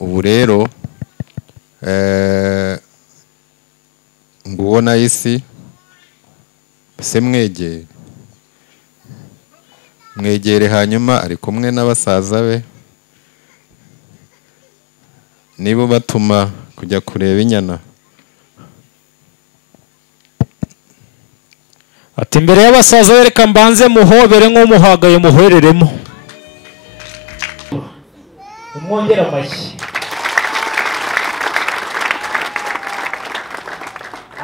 ubu rero ngubona isi se mwegere hanyuma ari kumwe n'abasaza be nibo batuma kujya kureba inyana. Ati imbere y'abasaza bereka mbanze muhobere nk'umuhagaye muhwereremo. Umwongera amashyi.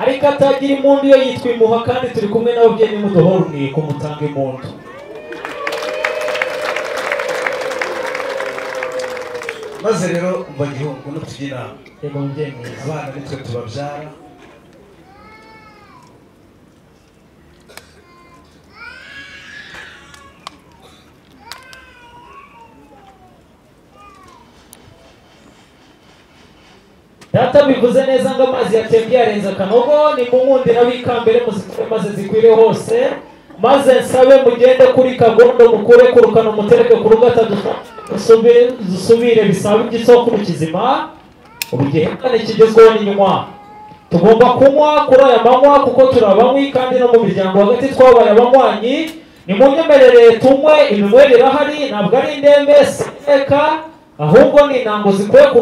Ariko atagira impundu iyo yitwa imuha kandi turi kumwe n'ababyeyi muduhora umwiko mutanga impundu. Maze rero umva gihungu no tugira Yego mubyeyi abana nitwe tubabyara. Data bivuze neza ngo amazi yatembye yarenze akanogo ni munkundira bikambere muzikure maze zikwire hose maze nsabe mugende kuri kagondo mukure kurukana umutereke ku rugata dusubire bisaba igisokuru kizima ubugihe kandi kigezweho n'inyuma tugomba kunywa kuri aya manywa kuko turabanywi kandi no mu miryango hagati twabaye abanywanyi ni munyemerere tunywe iminywere irahari ntabwo ari indembe seka ahubwo ni intango zikuye ku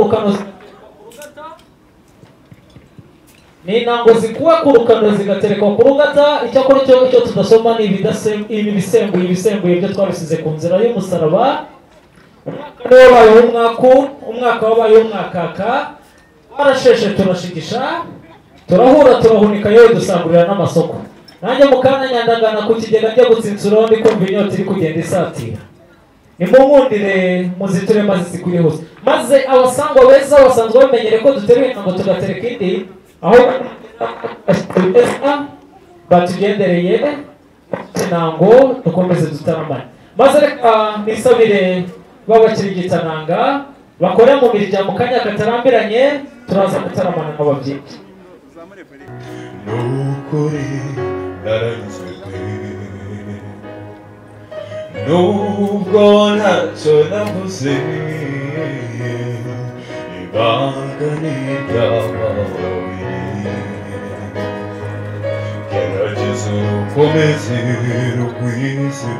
rukano zigaterekwa ku rugata icyakora icyo tudasoma ni ibisembuye ibyo twabisize ku nzira y'umusaraba umwaka wabaye umwakaka warasheshe turashigisha turahura turahunika yewe dusangurira n'amasoko nanjye mu kanya nyandagana ku kigega njya gutsinsura ndi kumva inyota iri kugenda isatira nimunkundire muziture maze zikuri hose maze abasangwa beza basanzwe bamenyere ko duteruye ngo tugatereka indi aho batugendereye intango dukomeze dutaramane maze reka nisabire babakirigitananga bakore mu miryango mu kanya katarambiranye turaza gutaramana n'ababyeyi nukuri naranyuzwe pe nubwo ntacyo navuze ibanga n'ibyabaye gerageza urukomeze rugwize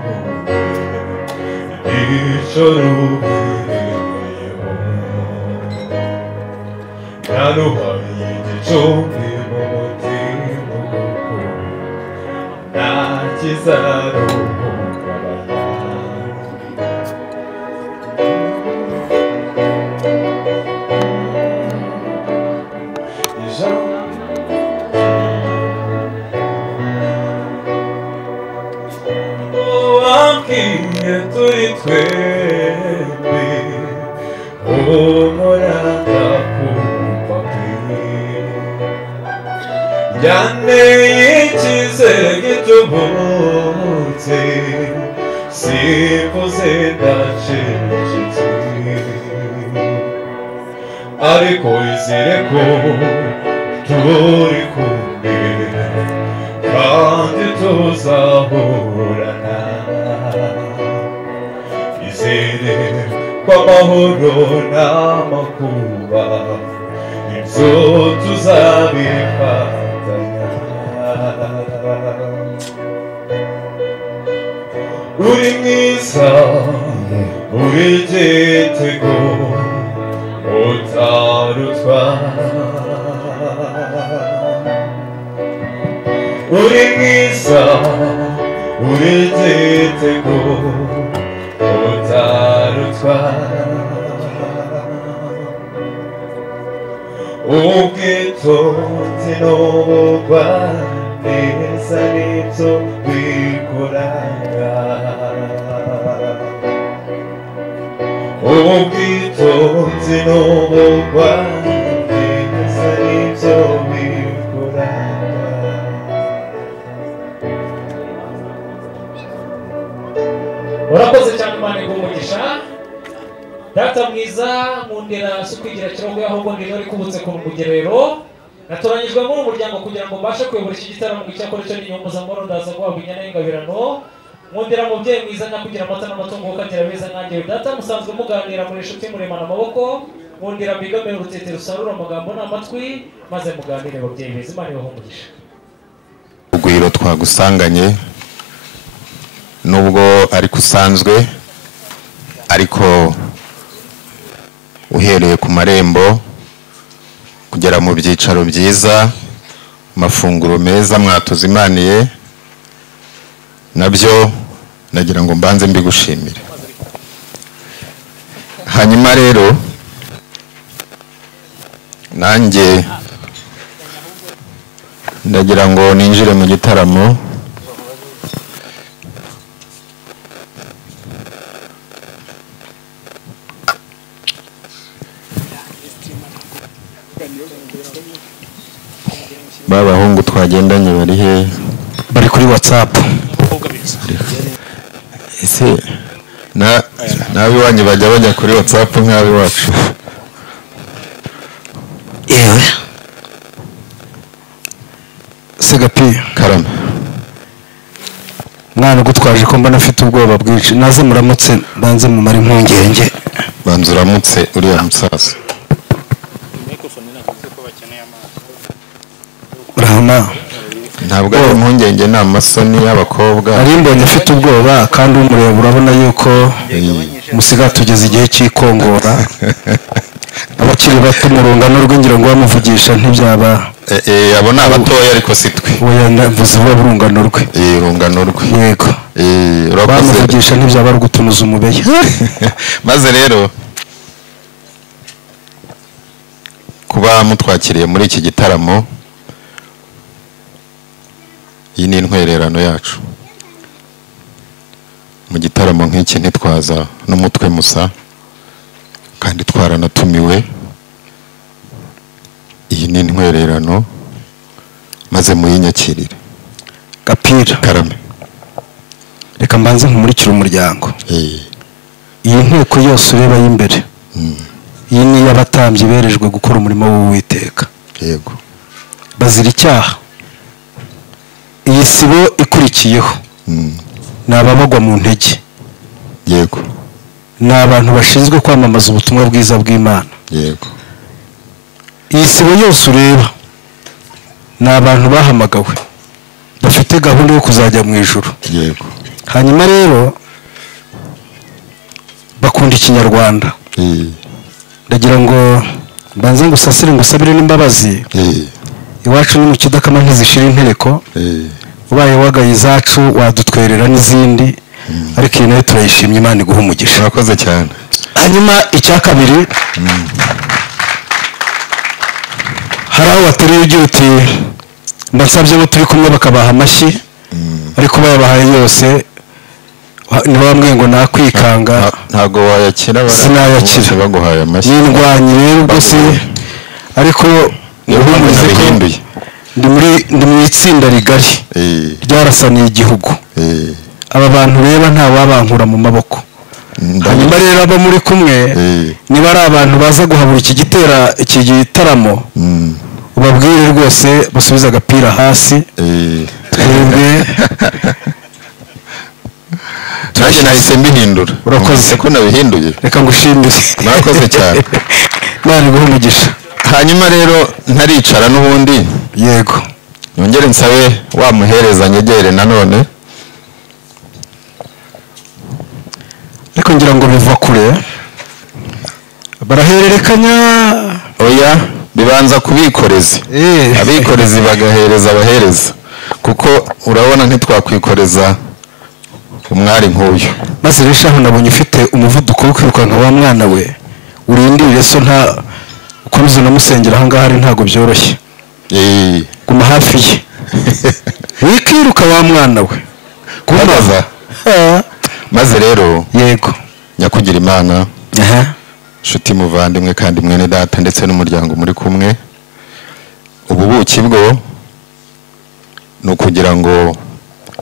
icyo rubereyeho naruhaye igicumbi mu mutima kuko nta kizaruhungabanya wambwiye turi twembi umuranga kumva pe yanteye icyizere gitubutse simvuze ndacecetse ariko izere ko turi kumwe kandi tuzahorana izere ko amahoro n'amakuba ibyo tuzabifatanya uri mwiza uri igitego utarutwa uri mwiza uri igitego utarutwa ubwitonzi n'ubugwaneza nibyo bikuranga ubwitonzi n'ubugwaneza nibyo bikuranga urakoze cyane Imana igumugisha data mwiza nkundira si ukwigira kirongo ahubwo ndi nari kubutse ku mugerero natoranyijwe muri umuryango kugira ngo mbashe kuyobora iki gitaramo cyakora cyo n'inyunguza mboro ndaza guhabwa inyana y'ingabirano nkundira mubyeyi mwiza nyakugira amata n'amatungo ukatira beza nkanjye data musanzwe muganira muri inshuti muremana amaboko nkundira mbigame urutete rusarura amagambo n'amatwi maze muganire babyeyi beza Imana ibahe umugisha. Urugwiro twagusanganye nubwo ariko usanzwe ariko uhereye ku marembo kugera mu byicaro byiza amafunguro meza mwatuzimaniye nabyo nagira ngo mbanze mbigushimire. Hanyuma rero nanjye ndagira ngo ninjire mu gitaramo babahungu twagendanye bari he? bari kuri WhatsApp. Ese nabi wanyu bajya kuri WhatsApp nk'abi wacu? Yewe Segapi Karame mwana gutwaje ko mbona afite ubwoba bwinshi naze muramutse banze mu mari impungenge. banza uramutse uriya musaza. Urahama ntabwo ari impungenge ni amasoni y'abakobwa. ari mbonye afite ubwoba kandi umureba urabona yuko musiga tugeze igihe cy'ikongora abakiri bato mu rungano rw'ingira ngo bamuvugisha ntibyaba abo ni abatoya ariko si twe. oya navuze bo urungano rwe. urungano rwe yego bamuvugisha ntibyaba ari gutunuza umubeya. maze rero kuba mutwakiriye muri iki gitaramo, iyi ni intwererano yacu. Mu gitaramo nk'iki ntitwaza n'umutwe musa kandi twaranatumiwe. Iyi ni intwererano maze muyinyakirire. Gapira Karame reka mbanze nkumurikira umuryango. iyi nteko yose ureba y'imbere iyi ni y'abatambyi berejwe gukora umurimo w'Uwiteka. yego bazira icyaha. iyi sibo ikurikiyeho ni ababagwa mu ntege. yego ni abantu bashinzwe kwamamaza ubutumwa bwiza bw'Imana. yego iyi sibo yose ureba ni abantu bahamagawe bafite gahunda yo kuzajya mu ijuru. yego hanyuma rero bakunda ikinyarwanda. ndagira ngo mbanze ngusasire ngusabire n'imbabazi. iwacu ni mu kidakama ntizishira intereko. ubaye wagaye izacu wadutwerera n'izindi ariko iyi nayo turayishimye Imana iguha umugisha. murakoze cyane. hanyuma icya kabiri hari aho wateruye ugira uti mbasabye abo turi kumwe bakabaha amashyi ariko bayabahaye yose ntibambwiye ngo nakwikanga ntago wayakira sinayakira baguhaye amashyi. n'indwanyi rero ubwo se ariko uhumurize ko ndi mu itsinda rigari ryarasaniye igihugu. aba bantu reba nta wabankura mu maboko. hanyuma rero abo muri kumwe niba ari abantu baza guhabura iki gitaramo ubabwire rwose basubiza agapira hasi. twebwe nanjye nahise mbihindura. urakoze ko nabihinduye. reka ngushimire. murakoze cyane. Imana iguhe umugisha. hanyuma rero ntaricara n'ubundi. yego nyongere nsabe wamuhereza nyegere nanone. ariko ngira ngo biva kure barahererekanya. oya bibanza kubikoreza. abikorezi bagahereza abahereza kuko urabona ntitwakwikoreza umwari nk'uyu. maze rero shaho nabonye ufite umuvuduko wo kwirukanka wa mwana we urindire so nta ukomeza unamusengera ahangaha ari ntago byoroshye. guma hafi ye wikiruka wa mwana we kubaza. maze rero yego nyakugira Imana nshuti muvandimwe kandi mwene data ndetse n'umuryango muri kumwe, ubu buki bwo ni ukugira ngo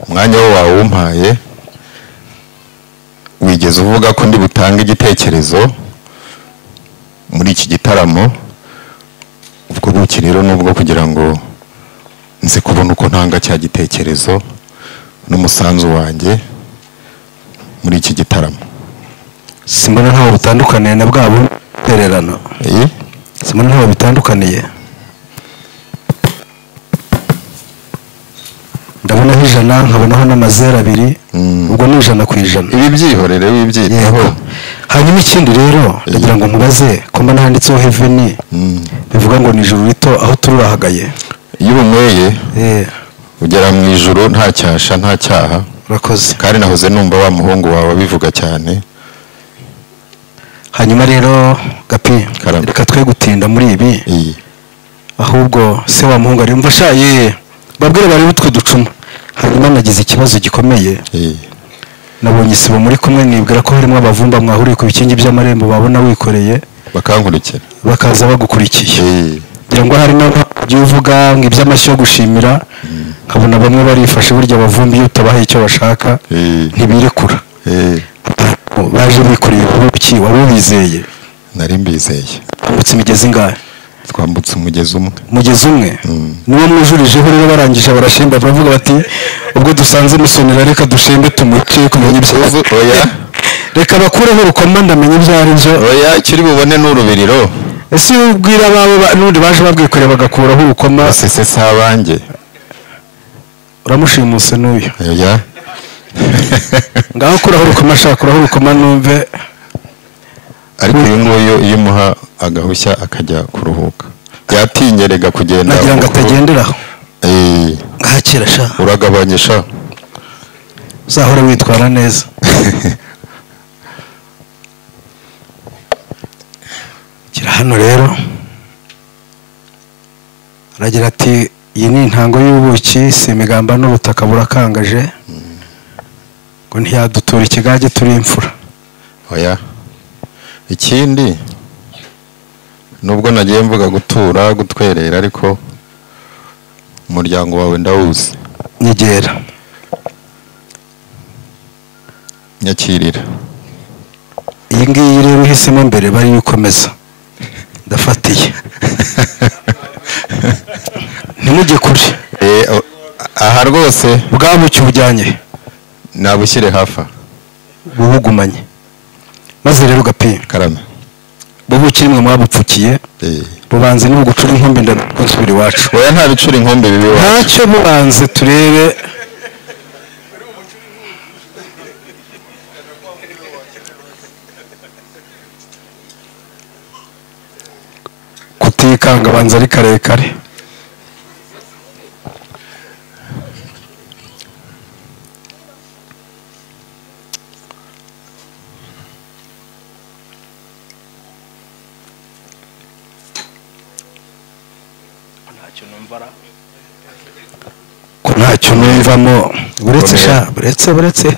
umwanya wo wawumpaye wigeze uvuga ko ndi butange igitekerezo muri iki gitaramo. ubwo buki rero nubwo kugira ngo nze kubona uko ntanga cya gitekerezo n'umusanzu wanjye muri iki gitaramo. simbona ntaho butandukaniye na bwabo tererano simoni ntaho bitandukaniye ndabonaho ijana nkabonaho n'amazero abiri ubwo ni 100%. ibi byihorere wibyitaho. Hanyuma ikindi rero ndagira ngo nkubaze ko mbona handitseho heaven bivuga ngo ni ijuru rito aho tururahagaye. Iyo umweye ugera mu ijuru nta cyasha nta cyaha. Urakoze. Kandi nahoze numva wa muhungu wawe bivuga cyane. Hanyuma rero Gapi reka twe gutinda muri ibi ahubwo se wa muhungu ari umva shaye babwire bari butwe ducuma. Hanyuma nagize ikibazo gikomeye nabonye isibo muri kumwe nibwira ko harimo abavumba mwahuriye ku bikingi by'amarembo babona wikoreye bakankurikira bakaza bagukurikiye ngira ngo hari no uvuga ngo iby'amashyo yo gushimira nkabona bamwe barifashe burya abavumbi iyo utabaha icyo bashaka ntibirekura baje bikoreye ubuki wari ubizeye. Nari mbizeye. Ambutse imigezi ngahe? Twambutse umugezi umwe. Umugezi umwe niwo mwujurijeho rero barangije barashimba baravuga bati ubwo dusanze musonera reka dushembe tumuce kumenya ibyo. Oya reka bakureho urukoma ndamenye ibyo ari byo. Oya kiri bubone n'urubiriro. Ese ubwira babo nundi baje babwikoreye bagakuraho urukoma sese sabange uramushimuse n'uyu. Oya ngaho kuraho urukoma shakuraho urukoma numve. Ariko uyu nguyu iyo muha agahushya akajya kuruhuka yatinyerega kugenda nagira ngo atagenderaho ngahakira sha uragabanyisha uzahora witwara neza. Kira hano rero aragira ati iyi ni intango y'ubuki si imigamba n'ubutaka burakangaje ngo ntiyadutura ikigage turi imfura. Oya ikindi nubwo nagiye mvuga gutura gutwerera ariko umuryango wawe ndawuzi. Nyegera nyakirira. Iyi ngiyi rero uhisemo mbere bari yukomeza ndafatiye ntimujye kuri aha rwose bwabuki bujyanye nabushyire hafa bubugumanye maze rero Gapi karame bubuki rimwe mwabupfukiye bubanze niba gucura inkombe ndansubira iwacu. Oya nta bicura inkombe bibi wacu ntacyo bubanze turebe kutikanga banza ari karekare. ko ntacyo numvamo buretse sha buretse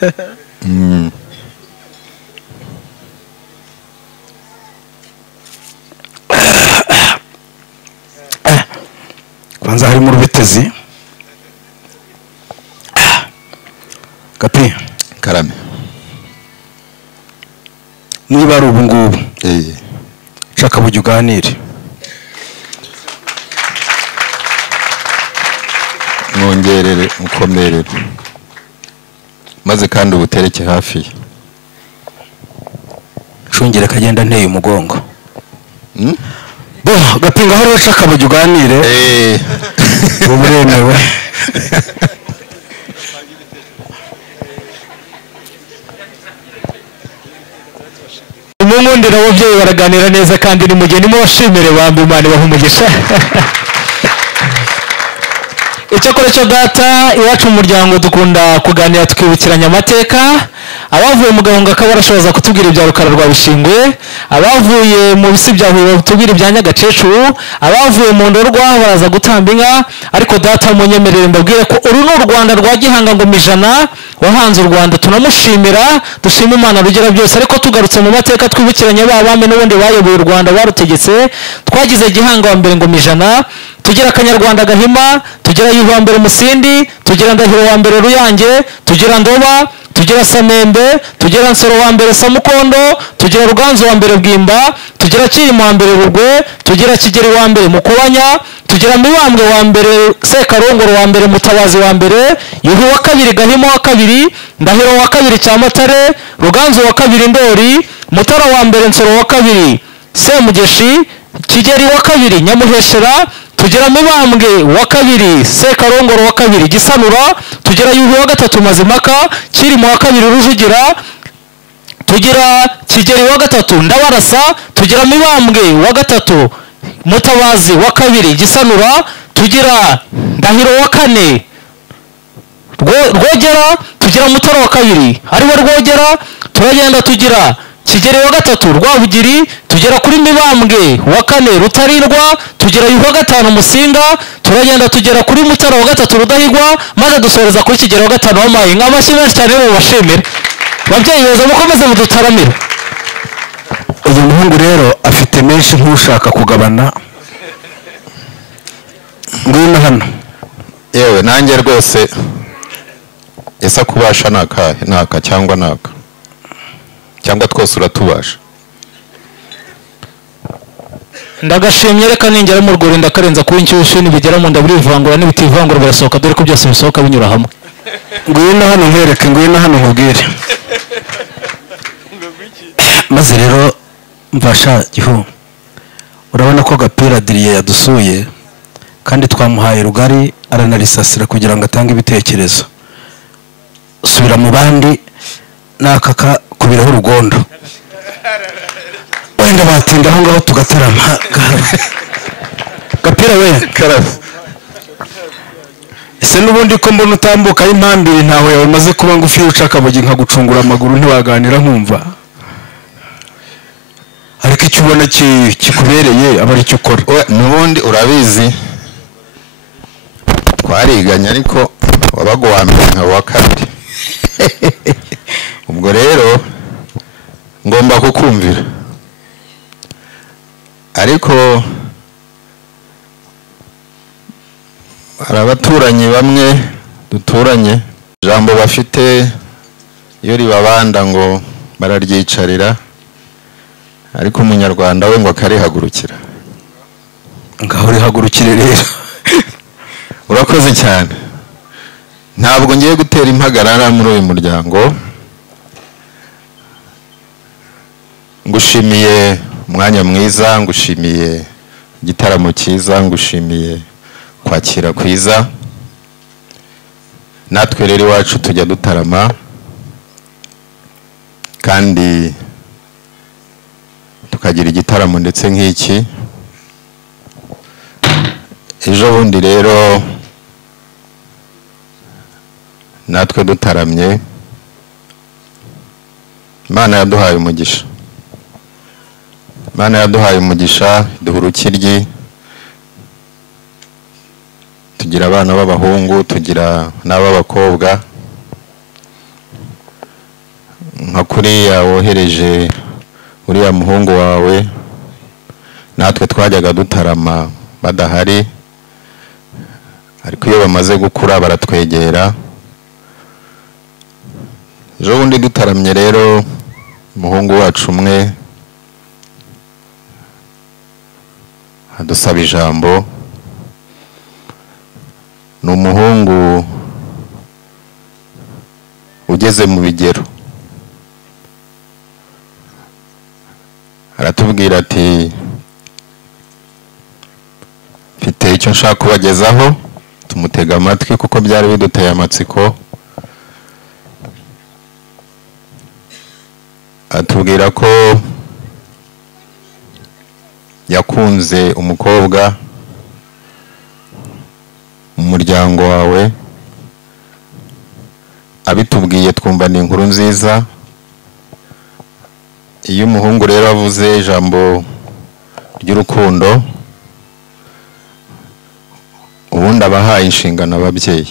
kwanza harimo urubetezi. Gapi karame niba ari ubu ngubu shaka bujya uganire mwongerere mukomerere maze kandi ubutereke hafi nshungire kagenda nteye umugongo. Bo Gapinga aho rero shaka bujya uganire uburemewe. Umunkundira ababyeyi baraganira neza kandi ni mugeni mo washimire bambi Imana ibaha umugisha. Icyakora cyo data iwacu mu muryango dukunda kuganira tukibukiranya amateka. Abavuye mu gahunga akaba barashoboza kutubwira ibya Rukara rwa Bishingwe, abavuye mu bisi bya Huye batubwira ibya Nyagacecuru, abavuye mu Ndorwa baraza gutamba inka. Ariko data munyemerere mbabwire ko uru ni u Rwanda rwa Gihanga ngo Mijana wahanze u Rwanda tunamushimira dushima Imana rugera byose. Ariko tugarutse mu mateka twibukiranye babame n'ubundi bayoboye u Rwanda barutegetse twagize Gihanga wa mbere ngo Mijana, tugira Kanyarwanda Gahima, tugira Yuhi wa mbere Musindi, tugira Ndahiro wa mbere Ruyange, tugira Ndoba, tugira Samembe, tugira Nsoro wa mbere Samukondo, tugira Ruganzu wa mbere Bwimba, tugira Cyilima wa mbere Rugwe, tugira Kigeri wa mbere Mukobanya, tugira Mibambwe wa mbere Sekarongoro wa mbere Mutabazi wa mbere, Yuhi wa kabiri Gahima wa kabiri, Ndahiro wa kabiri Cyamatare, Ruganzu wa kabiri Ndori, Mutara wa mbere Nsoro wa kabiri Semugeshi, Kigeri wa kabiri Nyamuheshera, tugira Mibambwe wa kabiri Sekarongoro wa kabiri Gisanura, tugira Yuhi wa gatatu Mazimaka, Kirima wa kabiri Rujugira, tugira Kigeri wa gatatu Ndabarasa, tugira Mibambwe wa gatatu Mutabazi wa kabiri Gisanura, tugira Ndahiro wa kane Rwogera, tugira Mutara wa kabiri ariwe Rwogera, turagenda tugira Kigeri wa gatatu Rwabugiri, tugera kuri Mibambwe wa kane Rutarirwa, tugira Yuhi wa gatanu Musinga, turagenda tugera kuri Mutara wa gatatu Rudahigwa, maze dusoreza kuri Kigeri wa gatanu W'Amayinga. Amashyi menshi cyane mu bashimire babyeyi beza, mukomeze mudutaramire. uyu muhungu rero afite menshi nk'ushaka kugabana. Ngwino hano. yewe nanjye rwose ese kubasha naka cyangwa naka cyangwa twose uratubasha. Ndagashimye, reka ningera mu rwuri ndakarenza kuba inshyushyu, nibigera mu nda burivangura n'ibitivangura birasohoka, dore ko byose bisohoka binyura hamwe. Ngwino hano nkwereke, ngwino hano nkubwire. Maze rero mfasha Gihu, urabona ko Gapira Adrien yadusuye kandi twamuhaye rugari aranarisasira kugira ngo atange ibitekerezo. Subira mu bandi nakaka kubiraho urugondo, wenda batinda aho ngaho tugatarama. Gapira we Karasi ese n'ubundi ko mbona utambuka y'impambire ntawe yawe maze kuba ngufi ucakabugi nka gucungura amaguru ntiwaganira nkumva, ariko icyo ubona kikubereye aba ari cyo ukora. n'ubundi urabizi twariganye ariko wabaga uwa mbere nka wa kabiri. ubwo rero ngomba kukumvira, ariko hari abaturanyi bamwe duturanye ijambo bafite iyo ribabanda ngo bararyicarira, ariko umunyarwanda we ngo akarihagurukira. Ngaho rihagurukire rero. Urakoze cyane. Ntabwo ngiye gutera impagarara muri uyu muryango. Ngushimiye umwanya mwiza, ngushimiye igitaramo cyiza, ngushimiye kwakira kwiza. Natwe rero iwacu tujya dutarama kandi tukagira igitaramo ndetse nk'iki. Ejo bundi rero natwe dutaramye, Imana yaduhaye umugisha. Imana yaduhaye umugisha, duha urukiryi, tugira abana b'abahungu, tugira n'ab'abakobwa. Nka kuriya wohereje uriya muhungu wawe, natwe twajyaga dutarama badahari, ariko iyo bamaze gukura baratwegera. Ejo bundi dutaramye rero umuhungu wacu umwe adusaba ijambo. Ni umuhungu ugeze mu bigero, aratubwira ati mfite icyo nshaka kubagezaho. Tumutega amatwi kuko byari biduteye amatsiko. Atubwira ko yakunze umukobwa mu muryango wawe. Abitubwiye twumva ni inkuru nziza. Iyo umuhungu rero avuze ijambo ry'urukundo, ubundi abahaye inshingano ababyeyi.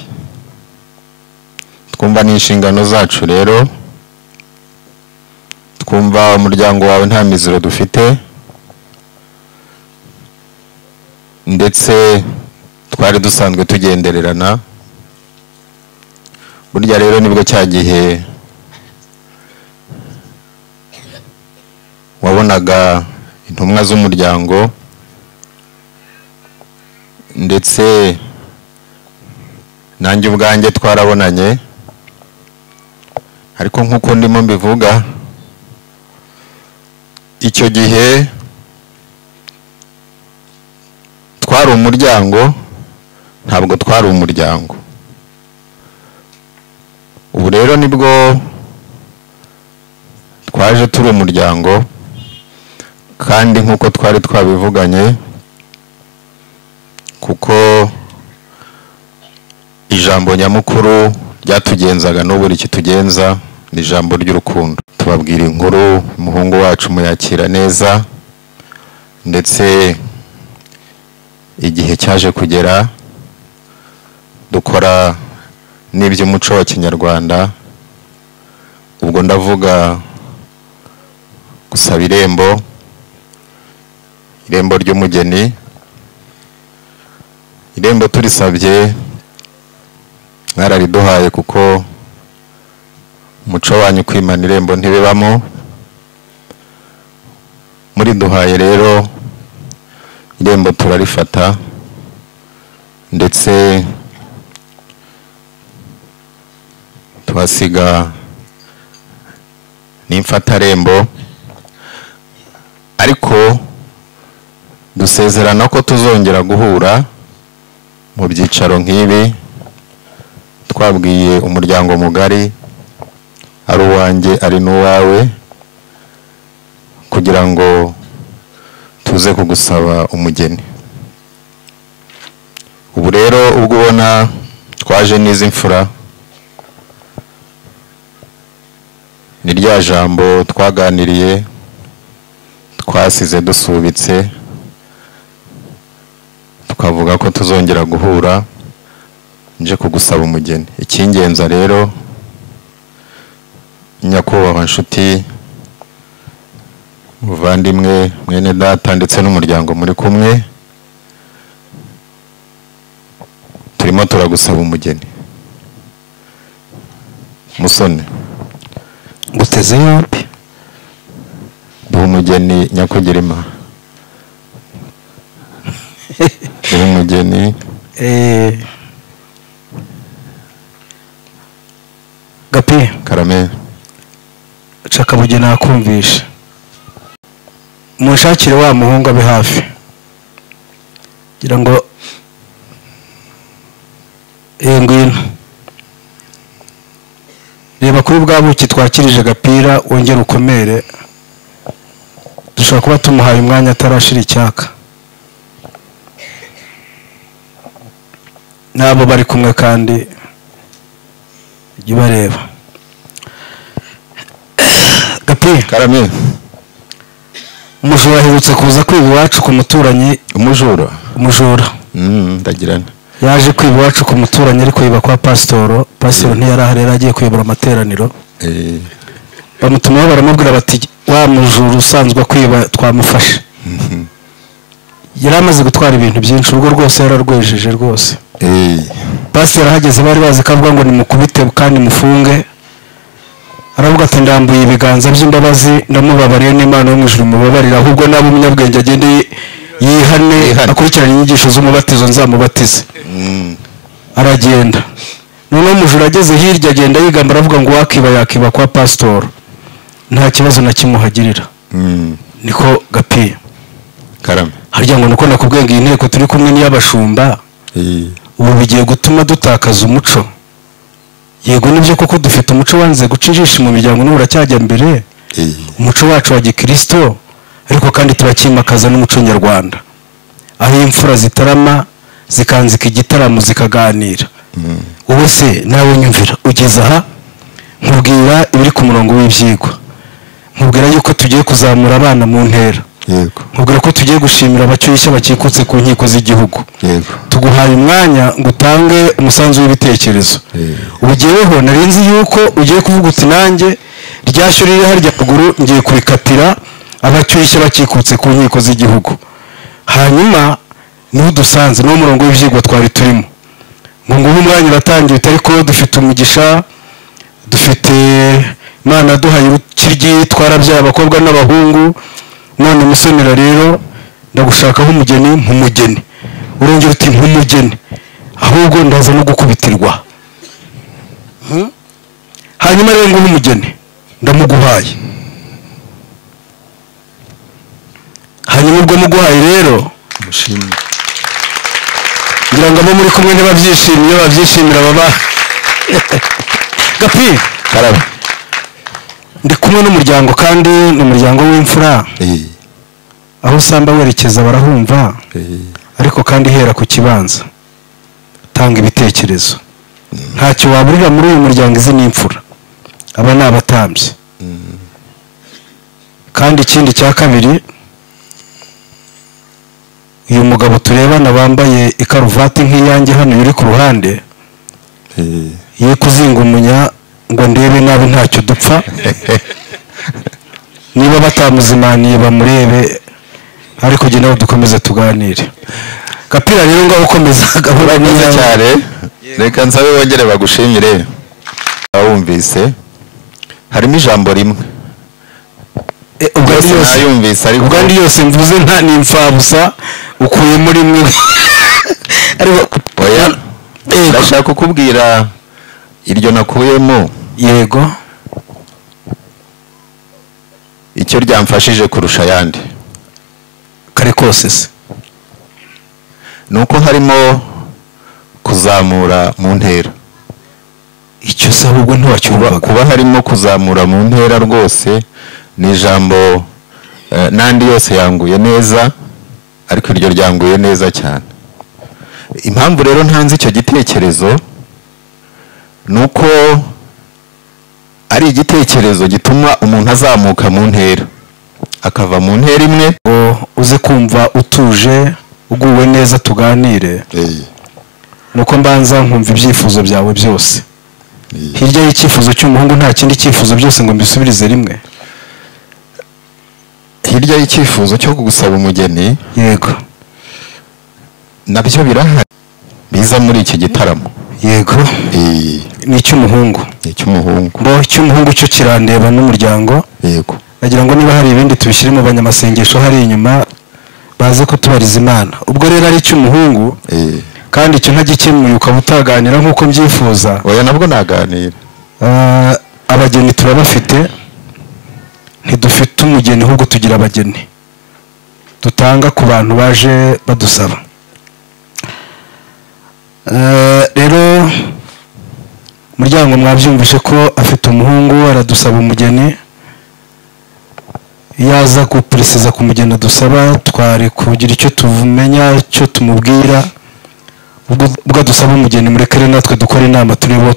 Twumva ni inshingano zacu rero, twumva umuryango wawe nta miziro dufite, ndetse twari dusanzwe tugendererana. Burya rero nibwo cya gihe wabonaga intumwa z'umuryango, ndetse nanjye ubwanjye twarabonanye. Ariko nk'uko ndimo mbivuga, icyo gihe twari umuryango ntabwo twari umuryango. Ubu rero nibwo twaje turi umuryango, kandi nkuko twari twabivuganye, kuko ijambo nyamukuru ryatugenzaga n'ubu rikitugenza ni ijambo ry'urukundo. Tubabwira inkuru, umuhungu wacu muyakira neza, ndetse igihe cyaje kugera dukora n'iby'umuco wa Kinyarwanda. Ubwo ndavuga gusaba irembo ry'umugeni. Irembo turisabye mwarariduhaye, kuko umuco wanyu kwimana irembo ntibibamo. Muri duhaye rero irembo turarifata, ndetse tuhasiga n'imfatarembo, ariko dusezerana ko tuzongera guhura mu byicaro nk'ibi. Twabwiye umuryango mugari, ari uwanjye ari n'uwawe, kugira ngo tuze kugusaba umugeni. Ubu rero ubwo ubona twaje n'izi mfura, ni rya jambo twaganiriye twasize dusubitse, tukavuga ko tuzongera guhura nje kugusaba umugeni. Icy'ingenza rero, nyakubahwa nshuti, muvandimwe, mwene data, ndetse n'umuryango muri kumwe, turimo turagusaba umugeni. Musone, guteze yombi. duha umugeni Nyakugirima. duha umugeni. Gapi Karame. Cakabuge nakumvisha. Munshakire wa muhungu abe hafi. Gira ngo ngwino. Reba kuri bwa buki twakirije Gapira, wongera ukomere. Dushobora kuba tumuhaye umwanya atarashira icyaka. Nabo bari kumwe kandi jya bareba. Gapi. Karame. Umujura aherutse kuza kwiba iwacu ku muturanyi. Umujura. Ndagirana. Yaje kwiba iwacu ku muturanyi, ariko yiba kwa pasitoro. Pasitoro ntiyari ahari, yari agiye kuyobora amateraniro. Bamutumaho baramubwira bati, wa mujura usanzwe kwiba twamufashe. Yari amaze gutwara ibintu byinshi, urugo rwose yararwejeje rwose. Pasitoro ahageze bari bazi ko avuga ngo nimukubite kandi mufunge. Aravuga ati, ndambuye ibiganza by'imbabazi, ndamubabariye n'Imana yo mu ijuru mubabarira, ahubwo nabo umunyabwenge agende yihane, akurikirana inyigisho z'umubatizo nzamubatize. Aragenda. Noneho umujura ageze hirya, agenda yigamba, aravuga ngo wakiba yakiba kwa pasitoro, nta kibazo na kimuhagirira. Niko Gapi. Karame. Harya ngo nuko nakubwiye ngo iyi nteko turi kumwe n'iy'abashumba, ubu bigiye gutuma dutakaza umuco. Yego nibyo koko dufite umuco wanze gucijisha mu miryango n'uracyajya mbere, umuco wacu wa Gikristo, ariko kandi turakimakaza n'umuco nyarwanda, aho imfura zitarama zikanzika igitaramo zikaganira. Ubu se nawe nyumvira, ugeze aha nkubwira ibiri ku murongo w'ibyigwa, nkubwira yuko tugiye kuzamura abana mu ntera, nkubwira ko tugiye gushimira abacyushya bakikutse ku nkiko z'igihugu. Tuguhaye umwanya ngo utange umusanzu w'ibitekerezo. Ubugiyeho narinzi yuko ugiye kuvuga uti, nanjye ryashyo riri harya ruguru ngiye kurikatira abacyushya bakikutse ku nkiko z'igihugu. Hanyuma niho dusanze no murongo w'ibyigwa twari turimo, ngo ngubu umwanya uratangiye, ariko dufite umugisha, dufite Imana duhaye urukiryi, twarabyaye abakobwa n'abahungu. None musonera rero ndagushakaho umugeni nk'umugeni. Urongera uti nk'umugeni, ahubwo ndaza no gukubitirwa. Hanyuma rero ngo umugeni ndamuguhaye. Hanyuma ubwo muguhaye rero, ngo abo muri kumwe ntibabyishimiye babyishimira baba Gapi karaba ndi kumwe n'umuryango kandi ni umuryango w'imfura aho usamba werekeza barahumva ariko kandi hera ku kibanza tanga ibitekerezo ntacyo waburira muri uyu muryango izi n'imfura aba ni abatambyi kandi ikindi cya kabiri uyu mugabo turebana bambaye ikaruvati nk'iyange hano uri ku ruhande ye kuzinga umunya ngo ndebe nabi ntacyo dupfa niba batamuzimaniye bamurebe ariko jye nawe dukomeze tuganire Gapira rero ngaho ukomeza gahura neza cyane reka nsabe wongere bagushimire wumvise harimo ijambo rimwe ubwo ndi yose mvuze nta nimfabusa ukuye muri mwe ariko oya ndashaka kukubwira iryo nakuyemo yego icyo ryamfashije kurusha ayandi kare kose se nuko harimo kuzamura mu ntera icyo se ahubwo ntiwacyumvaga kuba harimo kuzamura mu ntera rwose ni ijambo n'andi yose yanguye neza ariko iryo ryanguye neza cyane impamvu rero ntanze icyo gitekerezo nuko ari igitekerezo gituma umuntu azamuka mu ntera akava mu ntera imwe uze kumva utuje uguwe neza tuganire nuko mbanza nkumva ibyifuzo byawe byose hirya y'icyifuzo cy'umuhungu nta kindi cyifuzo byose ngo mbisubirize rimwe hirya y'icyifuzo cyo gusaba umugeni yego nabyo birahari biza muri iki gitaramo yego ni icy'umuhungu bo icy'umuhungu cyo kirandeba n'umuryango yego nagira ngo niba hari ibindi tubishyire mu banyamasengesho hari inyuma baze kutubariza Imana ubwo rero ari icy'umuhungu kandi icyo ntagikemuye ukaba utaganira nk'uko mbyifuza oya nabwo naganira abageni turabafite ntidufite umugeni ahubwo tugira abageni dutanga ku bantu baje badusaba rero umuryango mwabyumvishe ko afite umuhungu aradusaba umugeni yaza guperesiza ku mugeni adusaba twari kugira icyo tumenya icyo tumubwira ubwo dusaba umugeni mureke rero natwe dukora inama turiho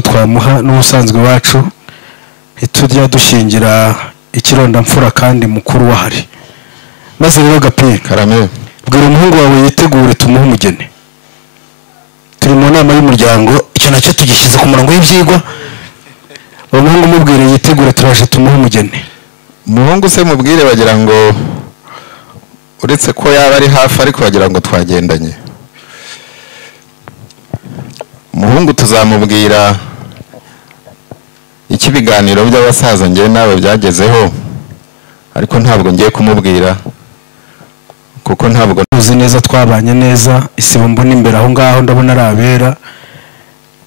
twamuha n'ubusanzwe wacu ntitujya dushingira ikirondamfura kandi mukuru wahari maze rero Gapi karame bwira umuhungu wawe yitegure tumuhe umugeni turi mu nama y'umuryango icyo nacyo tugishyize ku murongo w'ibyigwa umuhungu mubwire yitegure turaje tumuhe umugeni umuhungu se mubwire bagira ngo uretse ko yaba ari hafi ariko bagira ngo twagendanye umuhungu tuzamubwira iki biganiro by'abasaza ngiye nawe byagezeho ariko ntabwo ngiye kumubwira kuko ntabwo uzi neza twabanye neza isibo mbona imbere aho ngaho ndabona ari abera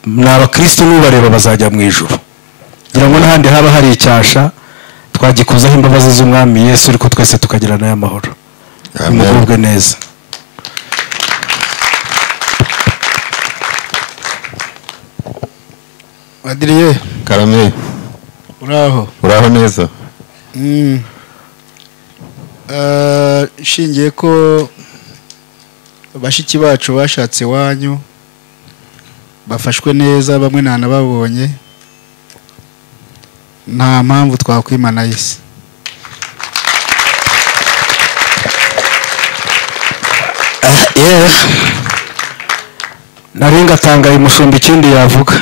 ni abakristo n'ubareba bazajya mu ijuru ngira ngo n'ahandi haba hari icyasha twagikuzaho imbabazi z'umwami Yesu ariko twese tukagirana y'amahoro mugubwe neza Adriye karame uraho neza shingiye ko bashiki bacu bashatse iwanyu bafashwe neza bamwe ntanababonye nta mpamvu twakwimana isi nari ngatangaye umushumba ikindi yavuga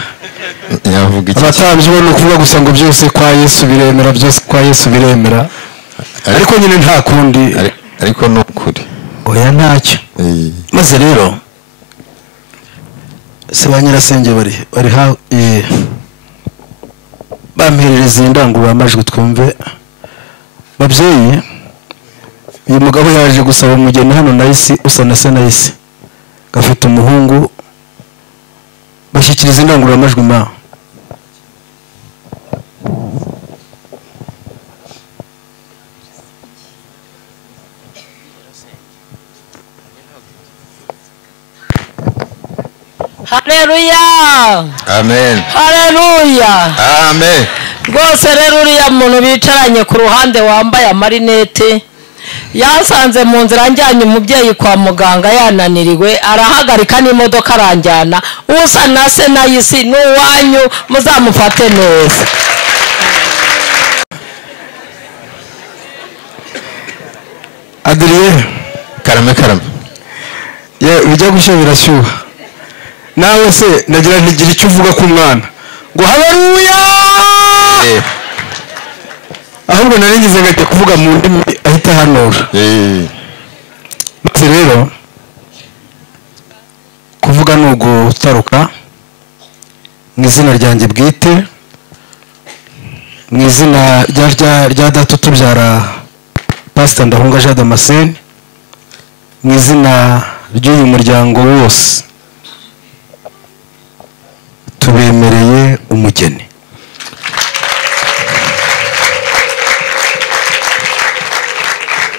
abatambyi bo ni ukuvuga gusa ngo byose kwa Yesu biremera byose kwa Yesu biremera ariko nyine nta kundi ariko ni ukuri oya ntacyo maze rero se ba nyirasenge bari bamperereza indangururamajwi twumve babyeyi uyu mugabo yaje gusaba umugeni hano na isi usa na se na isi gafite umuhungu bashyikiriza indangururamajwi ma Haleluya. Amen. Haleluya. Amen. Rwose rero uriya muntu bicaranye ku ruhande wambaye amarinete yasanze mu nzira njyanye umubyeyi kwa muganga yananiriwe arahagarika n'imodoka aranjyana usa na se nayisi n'uwanyu muzamufate neza. Adrien Karame. bijya gushya birashyuha nawe se nagira ntigira icyo uvuga ku mwana ngo haleluya ahubwo nari ngize ngahita kuvuga mu ndimi ahita hanura maze rero kuvuga ni ugutaruka mu izina ryanjye bwite mu izina rya data utubyara Pastor Ndahunga Jean Damascene mu izina ry'uyu muryango wose tubemereye umugeni.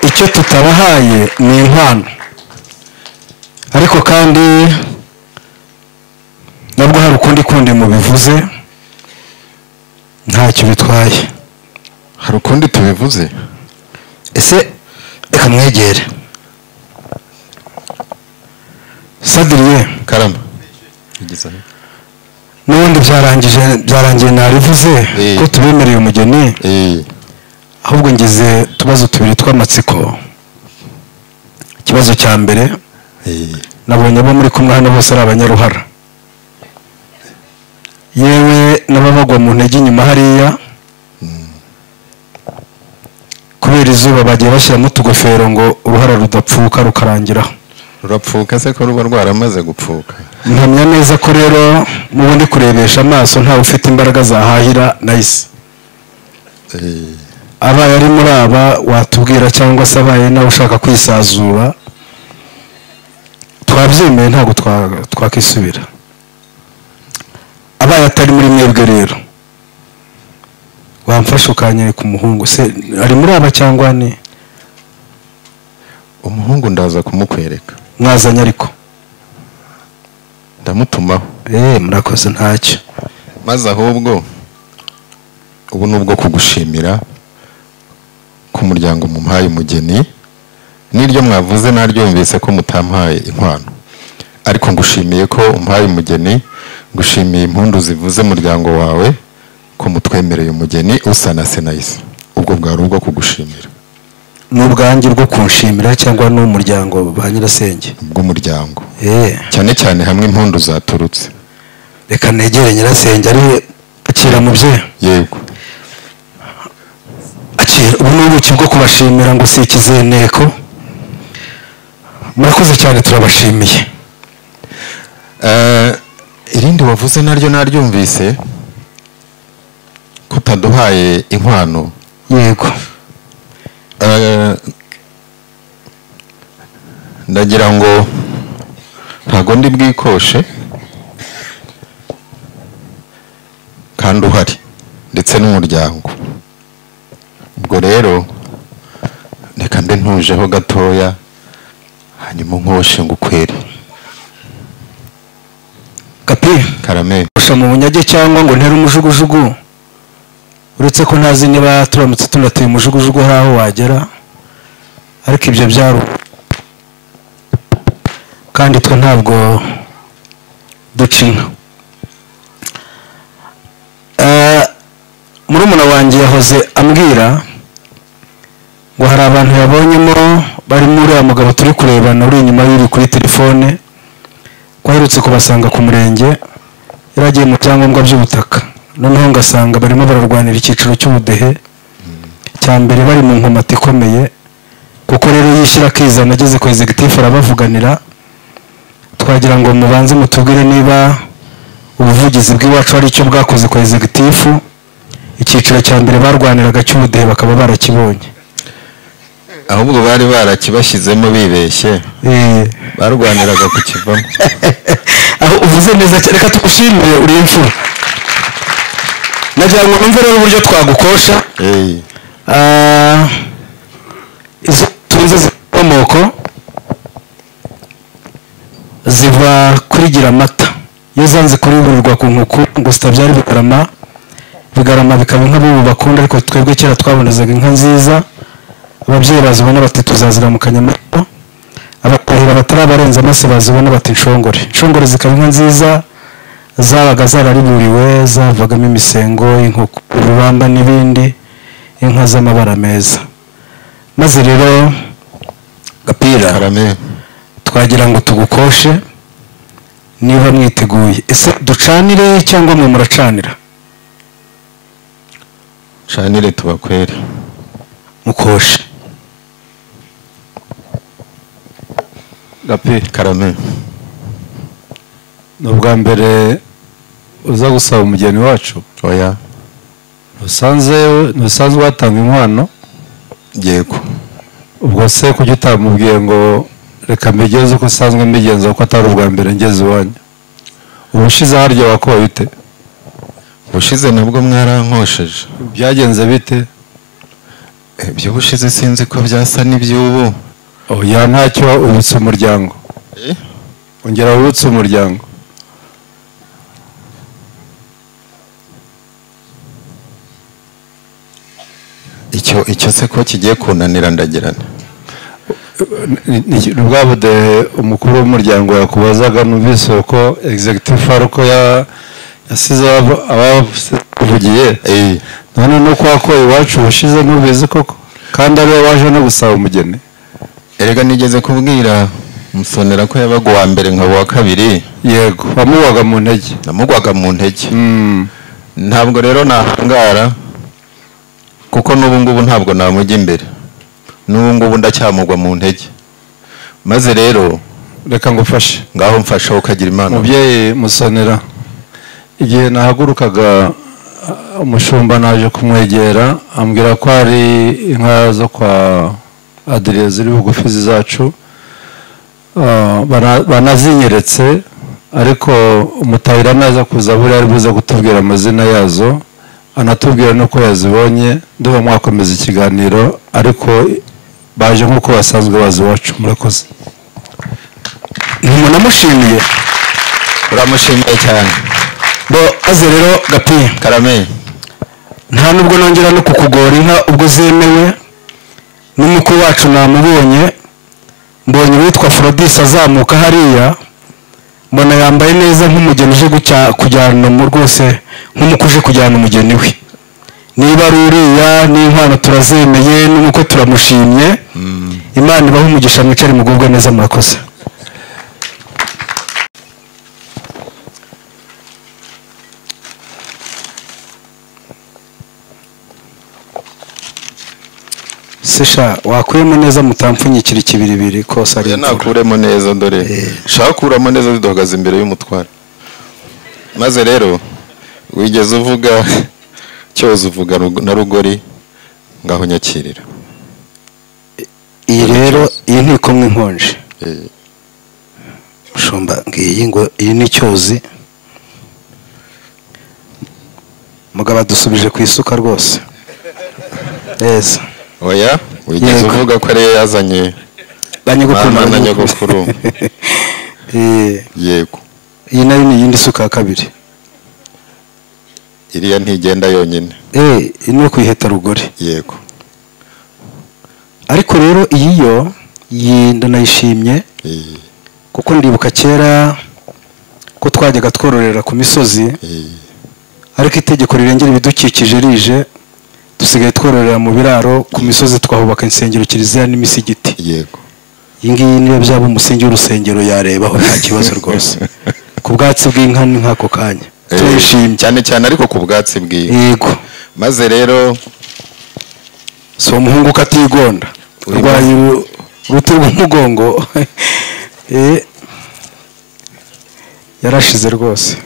Icyo tutabahaye ni inkwano ariko kandi nabwo hari ukundi kundi mubivuze ntacyo bitwaye. Hari ukundi tubivuze ese reka mwegere Sadriye Karama n'ubundi byarangiye narivuze ko tubemereye umugeni ahubwo ngize tubazo tubiri tw'amatsiko. Ikibazo cya mbere nabonye abo muri kumwe hano bose ari abanyaruhara yewe n'ababagwa mu ntege inyuma hariya kubera izuba bagiye bashyiramo utugofero ngo uruhara rudapfuka rukarangiraho. Rurapfuka se ko ruba rwaramaze gupfuka? Mpamya neza ko rero mubundi kurebesha amaso ntawe ufite imbaraga zahahira nayise. Abaye ari muri aba watubwira cyangwa se abaye nawe ushaka kwisazura twabyemeye ntabwo twakisubira. Abaye atari muri mwebwe rero wamfasha ukanyereka umuhungu se ari muri aba cyangwa ni umuhungu? Ndaza kumukwereka. Mwazanye ariko ndamutumaho. Murakoze ntacyo. Maze ahubwo ubu nubwo kugushimira ku muryango mumpaye umugeni n'iryo mwavuze naryumvise ko mutampaye inkwano ariko ngushimiye ko umpaye umugeni, ngushimiye impundu zivuze muryango wawe ko mutwemereye umugeni usa na Senayise. Ubwo bwari ubwo kugushimira. N'ubwanjye bwo kunshimira cyangwa n'umuryango ba Nyirasenge? Bw'umuryango. Cyane cyane hamwe impundu zaturutse. Reka negere Nyirasenge ari akira mubye. Yego. Akira ubu n'ubuki bwo kubashimira ngo sikize nteko. Murakoze cyane turabashimiye. Irindi wavuze naryo naryumvise kutaduhaye inkwano. Yego. Ndagira ngo ntago ndi bwikoshe kandi uhari ndetse n'umuryango. Ubwo rero reka mbe ntujeho gatoya hanyuma nkoshe ngukwere. Kapi Karame. Usha mu bunyage cyangwa ngo ntere umujugujugu uretse ko ntazi niba turamutse tunatuye umujugujugu hari aho wagera ariko ibyo byaro kandi twe ntabwo duca inka. Murumuna wanjye yahoze ambwira ngo hari abantu yabonyemo bari muri uriya mugabo turi kurebana uri inyuma y'uri kuri telefone ko aherutse kubasanga ku murenge yaragiye mu byangombwa by'ubutaka noneho ngasanga barimo bararwanira icyiciro cy'ubudehe cya mbere bari mu nkomati ikomeye kuko rero yishyira akizana ageze ku executive arabavuganira. Twagira ngo mubanze mutubwire niba ubuvugizi bw'iwacu hari icyo bwakoze ku executive icyiciro cya mbere barwaniraga cy'ubudehe bakaba barakibonye. Ahubwo bari barakibashyizemo bibeshye. Barwaniraga kukivamo. Aho uvuze neza cyane reka tugushimire uri imfura. Nagira ngo numve rero uburyo twagukosha. Izo tunze z'amoko ziva kuri gira amata iyo zanze kuriburirwa ku nkuku ngo zitabyara bigarama bikaba inka bo bakunda, ariko twebwe kera twabonezaga inka nziza ababyeyi bazibona bati tuzaziramukanya amata, abatahira batarabarenza amase bazibona bati inshongore zikaba inka nziza zabaga zarariburiwe, zavagamo imisengo, inkoko, urubamba n'ibindi, inka z'amabara meza. Maze rero Gapira twagira ngo tugukoshe niba mwiteguye. Ese ducanire cyangwa mwe muracanira? canire tubakwere Mukoshe. Gapi Karame. ni ubwa mbere uza gusaba umugeni wacu? Oya. Ntusanzwe watanga inkwano? Yego. Ubwo se kujya utamubwiye ngo reka mbigeze uko usanzwe mbigenza kuko atari ubwa mbere ngeze iwanyu? Ubushize harya wakoye bite? Ubushize nabwo mwarankosheje. Byagenze bite? By'ubushize sinzi ko byasa n'iby'ubu. Oya ntacyo, ubutse umuryango. Ongera wubutse umuryango. Icyo se ko kigiye kunanira ndagirana. Ni bwa budehe umukuru w'umuryango yakubazaga, numvise ko executive ariko yasize abavugiye. None nuko wakoye iwacu ubushize ntubizi koko, kandi ariwe waje no gusaba umugeni. Erega nigeze kubwira Musonera ko yabaga uwa mbere nkaba uwa kabiri. Yego, wamugwaga mu ntege. Namugwaga mu ntege. Ntabwo rero nahangara kuko n'ubu ngubu ntabwo namujya imbere, n'ubu ngubu ndacyamugwa mu ntege. Maze rero reka ngufashe. Ngaho mfasha ukagira Imana. Mubyeyi Musonera, igihe nahagurukaga umushumba naje kumwegera ambwira ko hari inka zo kwa Adrien ziri bugufi zacu, banazinyeretse, ariko umutahira naza kuza buri ari buze kutubwira amazina yazo, anatubwira nuko yazibonye. Ndumva mwakomeza ikiganiro, ariko baje nk'uko basanzwe bazi iwacu. Murakoze. Ntimunamushimiye? Uramushimiye cyane. Aze rero Gapi. Karame. Nta nubwo nongera no kukugora inka ubwo zemewe, n'umukuru wacu namubonye, mbonye witwa Frodis azamuka hariya, mbona yambaye neza nk'umugeni uje kujyana mu rwose, nk'umukuru uje kujyana umugeni we. Niba ari uriya n'inkwano turazemeye, n'uko turamushimye. Imana ibahe umugisha, mwicare mugubwe neza. Murakoze. Sesha wakuyemo neza mutampfunyikira ikibiribiri kose ari. Nakuremo neza ndore. Shaka kuramo neza zidogaza imbere y'umutware. Maze rero wigeze uvuga cyoze uvuga na rugori ngaho nyakirira. Iyi rero iyi ntikomwe inkonje. Mushumba ngiyi ngo iyi ni cyozi. Mugaba dusubije ku isuka rwose. Neza. Oya, wigeze uvuga ko ari yazanye banyagukuru nyagukuru. Yego. Iyi nayo ni yindi suka ya kabiri. Iriya ntigenda yonyine. Ino kwiheta rugori. Yego. Ariko rero iyiyo ndanayishimye, kuko ndibuka kera ko twajyaga twororera ku misozi, ariko itegeko rirengera ibidukikije rije, dusigaye twororera mu biraro ku misozi, twahubaka insengero, kiliziya n'imisigiti. Yego. Iyi ngiyi niyo byaba umusingi w'urusengero yarebaho nta kibazo rwose. Ku bwatsi bw'inka ni nk'ako kanya. Turishimye cyane ariko ku bwatsi bw'inka. Yego. Maze rero so umuhungu katigonda urwaye uruti rw'umugongo yarashize rwose.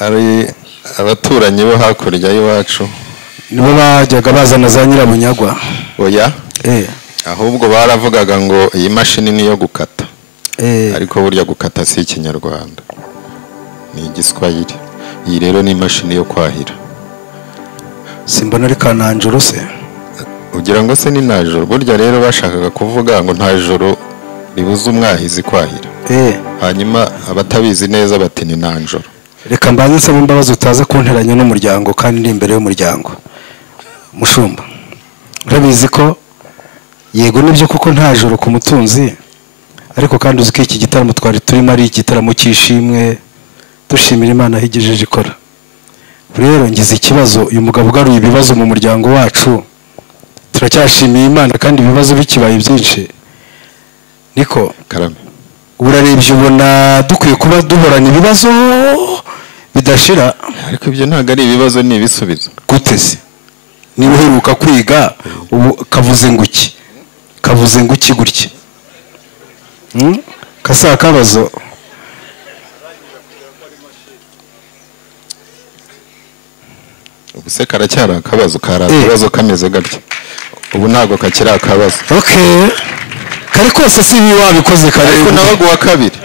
Ari abaturanyi bo hakurya y'iwacu nibo bajyaga bazana za nyirabunyagwa. Oya. Ahubwo baravugaga ngo iyi mashini niyo gukata. Ariko burya gukata si ikinyarwanda, ni igiswahili. Iyi rero ni imashini yo kwahira. Simbona ari kananjoro se? Ugira ngo se ni najoro. Burya rero bashakaga kuvuga ngo nta joro ribuza umwahizi kwahira hanyuma abatabizi neza bati ni nanjoro. reka mbanze nsaba imbabazi utaza kunteranya n'umuryango kandi ndi imbere y'umuryango. Mushumba urabizi ko yego nibyo kuko nta joro ku mutunzi, ariko kandi uzi ko iki gitaramo twari turimo ari igitaramo cy'ishimwe dushimira Imana higejeje ikora. Rero ngize ikibazo, uyu mugabo ugaruye ibibazo mu muryango wacu, turacyashimiye Imana kandi ibibazo bikibaye byinshi. Niko Karame, urarebye ubona dukwiye kuba duhorana ibibazo bidashira. ariko ibyo ntabwo ari ibibazo, ni ibisubizo. Gute se niba uheruka kwiga ubu kavuze nguki, kavuze nguki gutya kasa kabazo? ubuse karacyari akabazo, kari akabazo kameze gatya, ubu ntabwo kakiri akabazo. Okay, kari kose si ibi wabikoze kare, ariko nawe guwa kabiri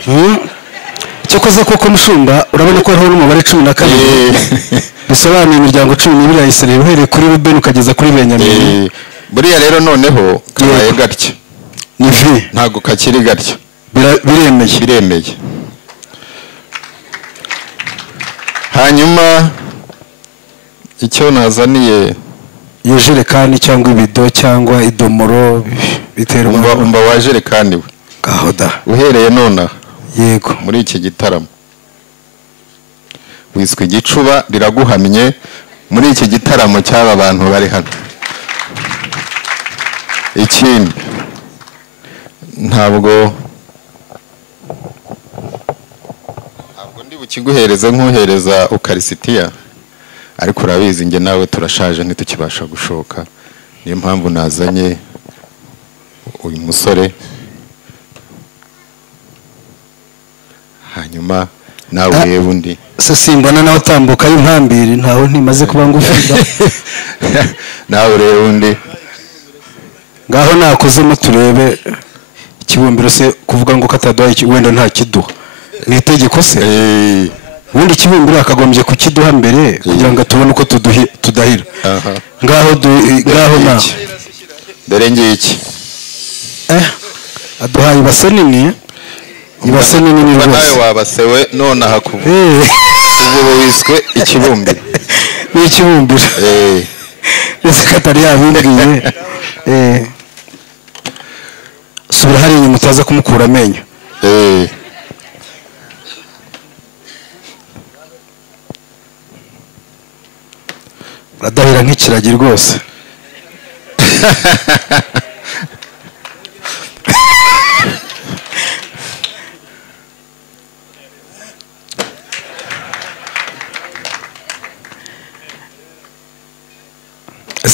cyo koze koko Mushumba urabona ko hariho n'umubare 12 bisobanuye imiryango 12 ya Israel uhereye kuri Ruben ukageza kuri Benyamini. buriya rero noneho kabaye gatya, ni vi ntabwo kakiri gatya, biremeye. hanyuma icyo nazaniye iyo jerekani cyangwa ibido cyangwa idomoro biterwa. umva wa jerekani we gahoda uhereye nonaha yego muri iki gitaramo wiswe igicuba riraguhamye muri iki gitaramo cy'aba bantu bari hano. ikindi ntabwo ndi bukiguhereze nk'uhereza ukarisitiya, ariko urabizi njye nawe turashaje ntitukibasha gushoka, niyo mpamvu nazanye uyu musore, hanyuma nawe urebe undi. se simbona nawe utambuka ari impambiri, ntawe ntimaze kuba ngufi nawe urebe undi. ngaho nakozemo turebe ikibumbiro se, kuvuga ngo kataduha wenda nta kiduha ni itegeko se. ubundi ikibumbiro akagombye kukiduha mbere kugira ngo tubone uko tudahira. ngaho na dore ngiki aduhaye ibase nini, ibase nini ni rwose. nawe wabasewe none hakuva ubu wiswe ikibumbiro. ni ikibumbiro ese katari yabimbwiye. subira hari inyuma utaza kumukura amenyo. uradahira nk'ikiragi rwose.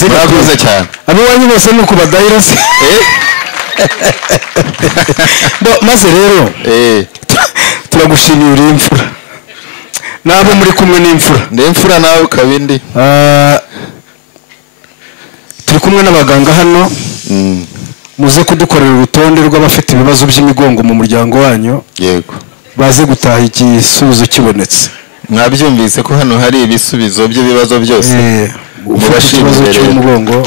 murakoze cyane. abo wanyu bose ni uko badahira se. maze rero turagushimiye uri imfura, nabo muri kumwe n'imfura. ndi imfura nawe ukaba indi. turi kumwe n'abaganga hano, muze kudukorera urutonde rw'abafite ibibazo by'imigongo mu muryango wanyu. yego, baze gutaha igisubizo kibonetse. mwabyumvise ko hano hari ibisubizo by'ibibazo byose. ufite ikibazo cy'umugongo.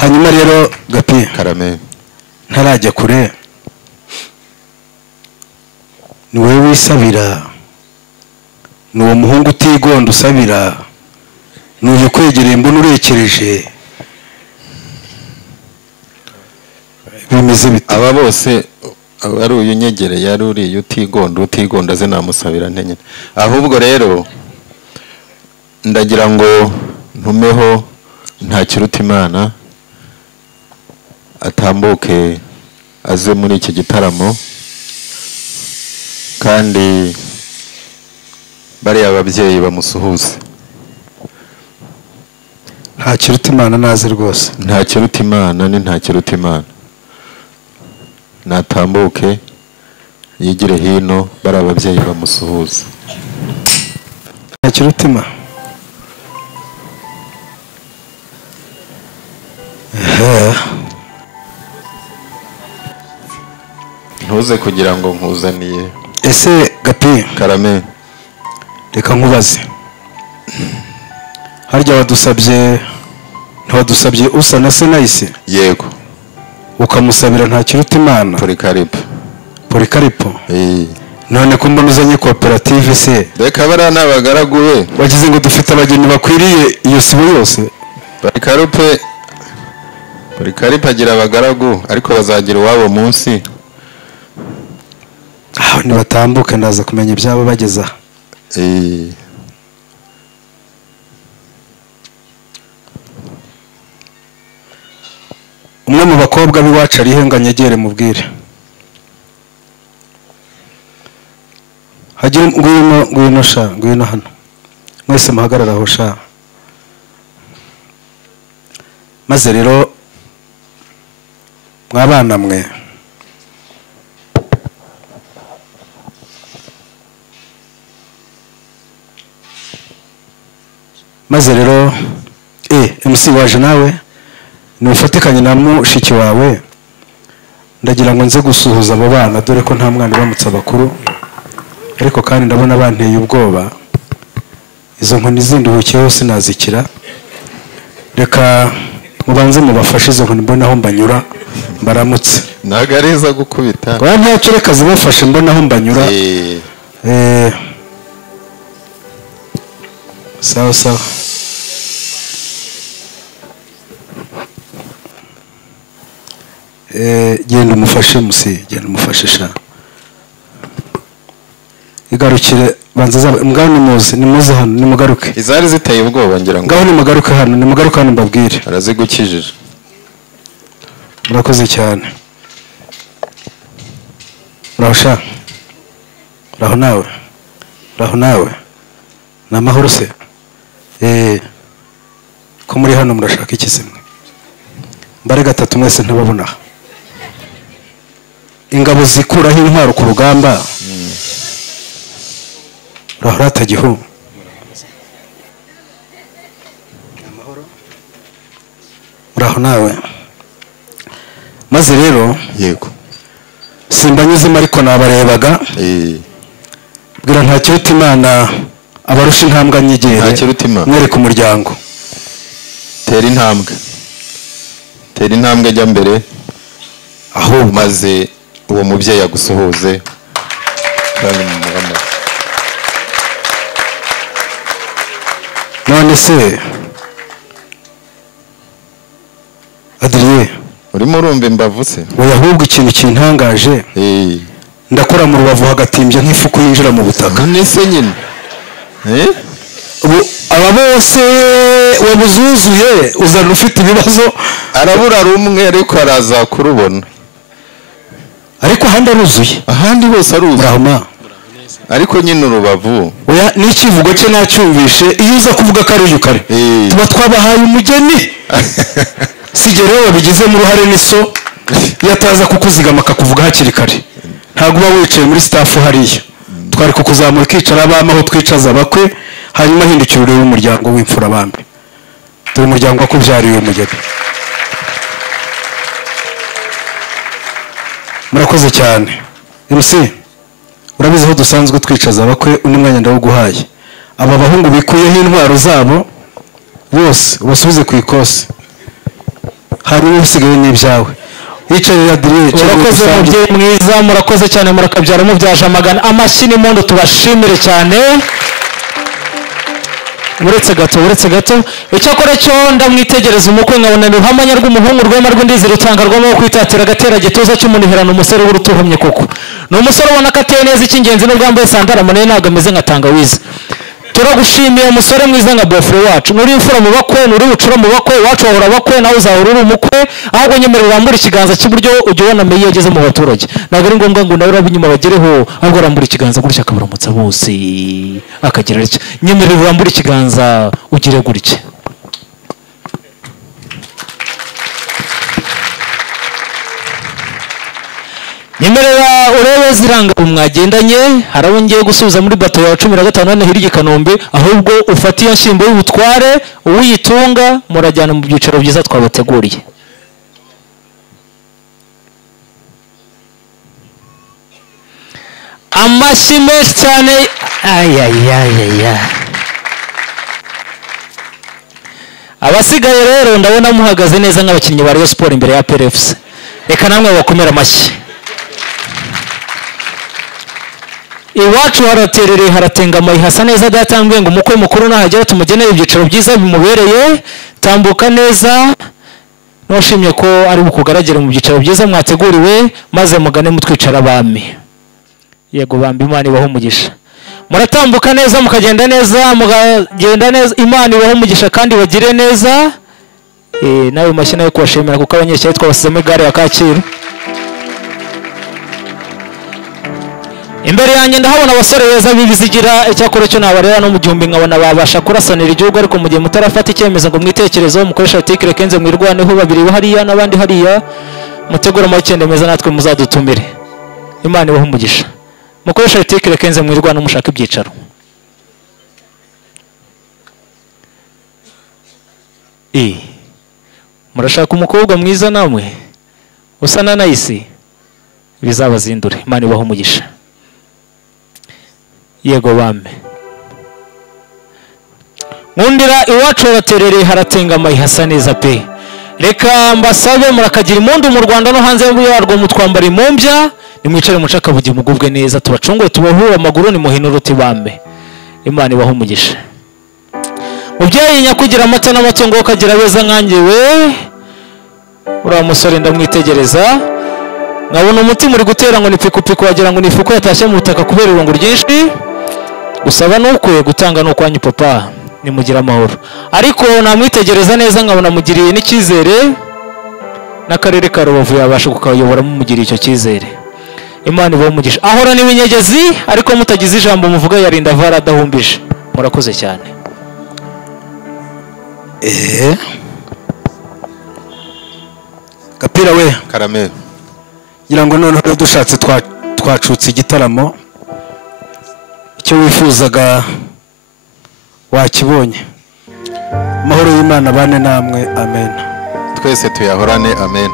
hanyuma rero Gapi, Karame, ntarajya kure, ni wowe wisabira, ni uwo muhungu utigonda usabira, ni uyu kwegereye mbona urekereje, bimeze bite? aba bose ari uyu nyegereye, ari uriya utigonda ze namusabira ntenyine. ahubwo rero ndagira ngo ntumeho Ntakirutimana atambuke aze muri iki gitaramo, kandi bariya ababyeyi bamusuhuze. Ntakirutimana naze rwose. Ntakirutimana ni Ntakirutimana, natambuke yigire hino bari ababyeyi bamusuhuze. Ntakirutima ntuze kugira ngo nkuzaniye. ese Gapi, Karame, reka nkubaze, harya wadusabye ntiwadusabye usa na Senayise? yego. ukamusabira nta kiruta imana Polikaripo none ko mbona uzanye koperative se reka bariya n'abagaragu be wagize ngo dufite abageni bakwiriye iyo sibo yose Polikaripo agira abagaragu ariko bazagira iwabo munsi aho nibatambuke ndaza kumenya ibyabo bageza umwe mu bakobwa b'iwacu arihe ngo anyegere mubwire hagira ngwino sha ngwino hano mwese muhagarara aho sha maze rero mwabana mwe maze rero MC waje nawe nufatikanye na mushiki wawe ndagira ngo nze gusuhuza abo bana dore ko nta mwana uramutse abakuru ariko kandi ndabona banteye ubwoba izo nkoni zinduhukiyeho sinazikira reka mubanze mubafashe izo nkoni mbona aho mbanyura mbaramutse ntago ariza gukubita ntacyo reka zibafashe mbona aho mbanyura sawa sawa genda umufashe musi genda umufashe sha igarukire banza mbwa nimuze hano nimugaruke izari ziteye ubwoba ngira ngo ngaho nimugaruke hano mbabwire arazigukijije murakoze cyane urahosha uraho nawe ni amahoro se ko muri hano murashaka iki se mwe mbare gatatu mwese ntababona ingabo zikuraho intwaro ku rugamba urahora atagihu uraho nawe maze rero yego simbanyuzemo ariko nabarebaga bwira nta kiruta imana abarusha intambwe nyigere mwereka umuryango tera intambwe ajya mbere aho maze uwo mubyeyi agusuhuze none se Adrien urimo urumva imbavu se oya ahubwo ikintu kintangaje ndakora mu rubavu hagatimbye nk'ifuku yinjira mu butaka nese nyine aba bose wabuzuzuye uzana ufite ibibazo arabura rumwe ariko araza kurubona ariko ahandi aruzuye ahandi hose aruzuye ariko nyine urubavu oya n'ikivugo cye nacyumvishe iyo uza kuvuga ko aruyu kare tuba twabahaye umugeni sigere wowe wabigizemo uruhare n'iso iyo ataza kukuzigama akakuvuga hakiri kare ntabwo uba wicaye muri staff hariya twari kukuzamura ukicara abama aho twicaza abakwe hanyuma hindukira urebe umuryango w'imfura bambi dore umuryango wakubyariye umugeni murakoze cyane MC urabizi aho dusanzwe twicaza abakwe undi mwanya ndawuguhaye aba bahungu bikuyeho intwaro zabo bose ubasubize ku ikosi hanyuma usigaye n'ibyawe yicarira Adrien urakoze mubyeyi mwiza murakoze cyane murakabyara mubyaje amagana amashyi n'impundu tubashimire cyane uretse gato icyakora cyo ndamwitegereza umukwe nkabona ni uruhamanya rw'umuhungu rwema rw'indizi rutanga rwamo kwitatira agatera gituza cy'umuniherano umusore w'urutuhumye koko ni umusore ubona ko ateye neza icy'ingenzi n'ubwo yambaye sandara munini ntabwo ameze nka tangawizi turagushimiye umusore mwiza nka bofure wacu nuri imfura mu bakwe nuri bucura mu bakwe wacu wahora bakwe nawe uzahora uri umukwe ahubwo nyemerera urambura ikiganza cy'iburyo ujya ubona meyi yageze mu baturage ntabwo ari ngombwa ngo nawe urabe inyuma bagereho ahubwo urambura ikiganza gutya akabaramutsa bose akagira atya nyemerera urambura ikiganza ugire gutya nyemerera urebe ziranga mwagendanye harabo ngiye gusubiza muri bato ya 15 hano hirya i Kanombe ahubwo ufata iyo nshyimbo y'ubutware uyitunga murajyana mu byicaro byiza twabateguriye amashyi menshi cyane abasigaye rero ndabona muhagaze neza nk'abakinnyi ba Rayon Sport imbere ya PRFC reka namwe bakomera amashyi. Iwacu haraterereye haratengamaye hasa neza datambwe ngo umukwe mukuru nahagera tumugenere ibyicaro byiza bimubereye. Tambuka neza noshimye ko ari bukugaragire mu byicaro byiza mwateguriwe maze mugane mutwicara abami. Yego bambi Imana ibaho umugisha. Muratambuka neza mukagenda neza mugagenda neza Imana ibaho umugisha kandi bagire neza. Nawe mashyi nayo kubashimira kuko abanyeshuri twabasizemo igare ya Kacyiru. Imbere yanjye ndahabona abasore beza bibizigira icyakora cyo nabarera no mu gihumbi nkabona babasha kurasanira igihugu ariko mu gihe mutarafata icyemezo ngo mwitekerezo mukoresha article kenze mwirwaneho babiri hariya n'abandi hariya mutegura amakende meza natwe muzadutumire. Imana ibaho umugisha. Mukoresha article kenze mwirwana mushaka ibyicaro. Murashaka umukobwa mwiza namwe usa na nice bizabazindure. Imana ibaho umugisha. Yego bambe nkundira iwacu haraterereye haratengamaye hasa neza pe. Reka mbasabe murakagira impundu mu Rwanda no hanze yarwo mutwambara impumbya nimwicare mucaka bugi mugubwe neza tubacungure tubahure amaguru ni muhinura uti bambe. Imana ibaho umugisha. Mubyeyi nyakugira amata n'amatungo ukagira beza nkanjye we uriya musore ndamwitegereza nkabona umutima uri gutera ngo ni pikupiku wagira ngo ni ifuko yatashye mu butaka kubera irungu ryinshi. Gusaba n'ukwe gutanga n'ukwanyu papa nimugira amahoro ariko namwitegereza neza nkabona mugiriye n'icyizere n'akarere ka Rubavu yabasha kukayobora mumugiriye icyo cyizere. Imana ibaho umugisha. Ahora ni winyegezi ariko mutagize ijambo muvuga yarinda vara adahumbije. Murakoze cyane. Gapira we Karame ngira ngo noneho dushatse twacutse igitaramo icyo wifuzaga wakibonye. Amahoro y'Imana bane namwe amen. twese tuyahorane amen.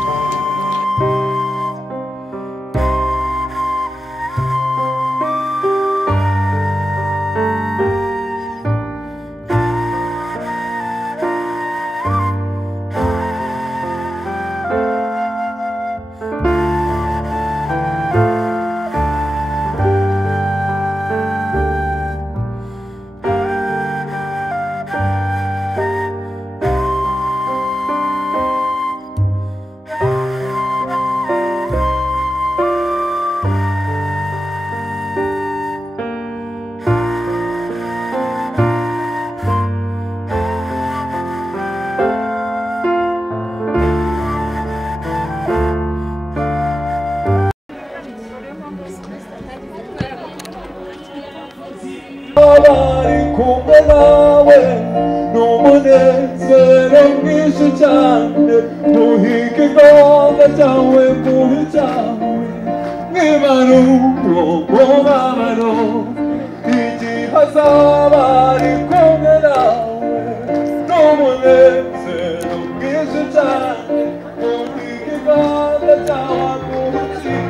abari kumwe nawe n'umunezero mwinshi cyane muhige ingoga cyawe mubi cyawe mwibaruwo mubabaro igihe azaba ari kumwe nawe n'umunezero mwinshi cyane muhige ingoga cyawe mubi cyawe.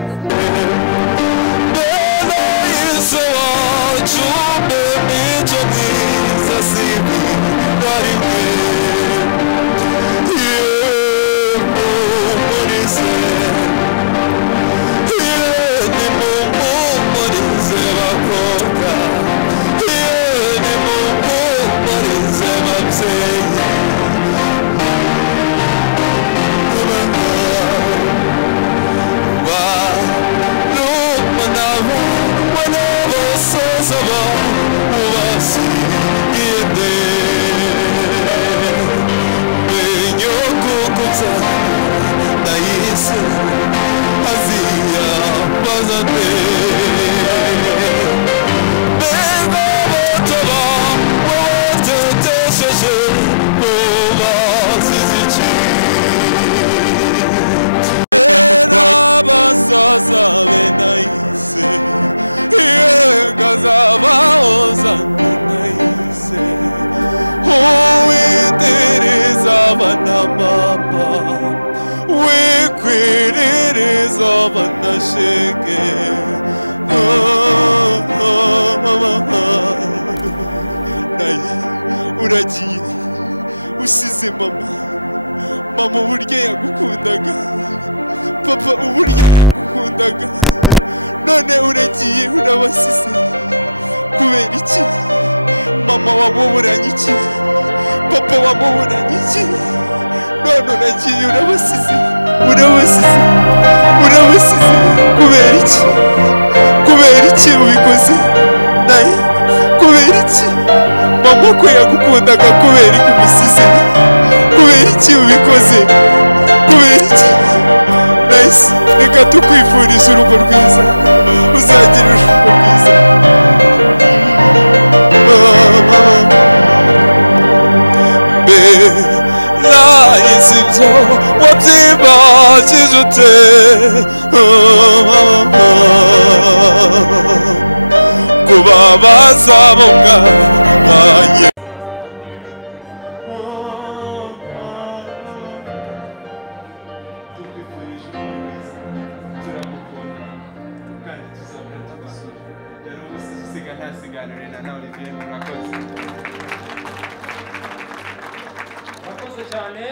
Murakoze cyane